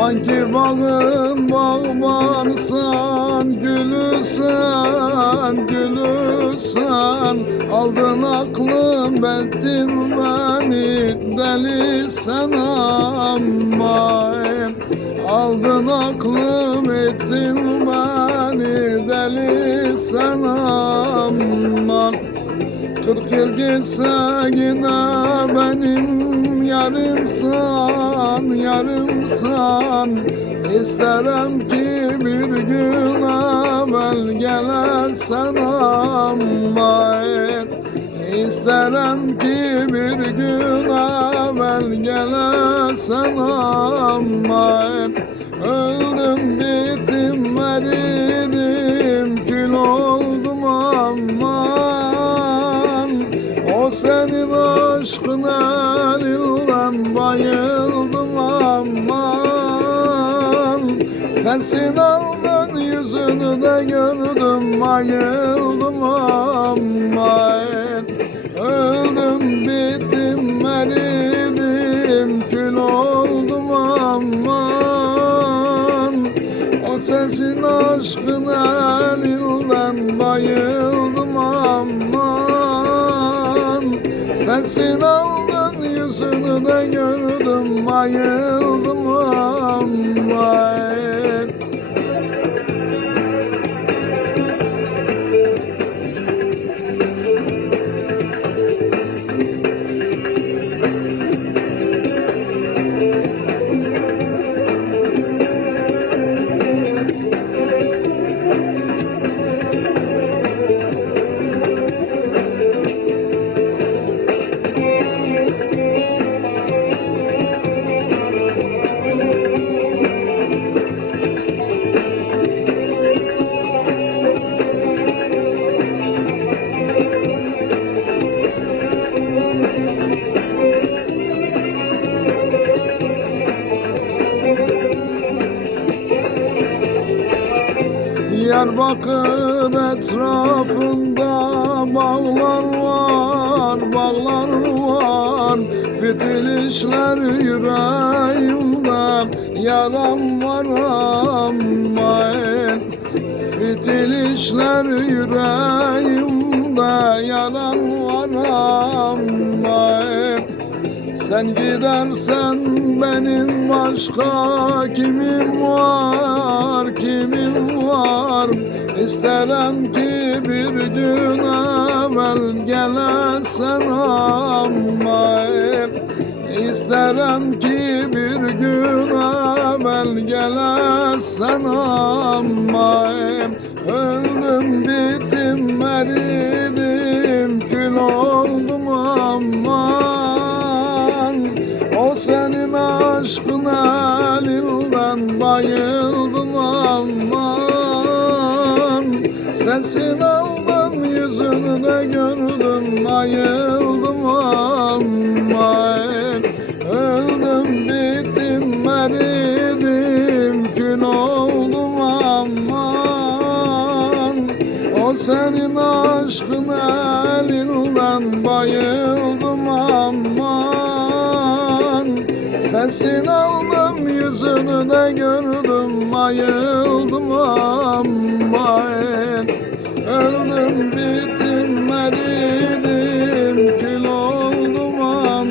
Sanki bağın bağbansan Gülüsen, gülüsen Aldın aklım ettin beni Deli sen aman Aldın aklım ettin beni Deli sen aman Kırk yıl geçse yine benim yarımsan, yarımsan. İsterim ki bir gün evvel gelesen ama İsterim ki bir gün evvel gelesen ama senin aşkın elinden bayıldım aman. Sensin aldın yüzünü de gördüm bayıldım aman. Öldüm bittim eridim kül oldum aman. O sesin aşkın elinden bayıldım Sensin aldın yüzünü de gördüm bayıldım aman Diyarbakır etrafında bağlar var, bağlar var. Fitil işler yüreğimde, yaram var aman. Fitil işler yüreğimde, yaram var aman sen gidersen benim başka kimim var, kimim var? İsterim ki bir gün evvel gelesen ama İsterim ki bir gün evvel gelesen ama Öldüm bittim eridim bayıldım aman. Sensin aldım yüzünü de gördüm. Bayıldım aman. Öldüm bittim eridim kül oldum aman. O senin aşkın elinden bayıldım aman. Sensin aldım yüzünü de gördüm bayıldım aman Öldüm bittim eridim kül oldum aman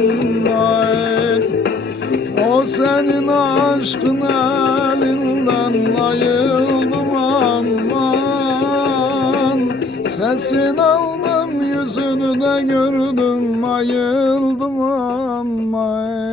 o senin aşkın elinden ayıldım aman Sesin aldım yüzünü de gördüm ayıldım aman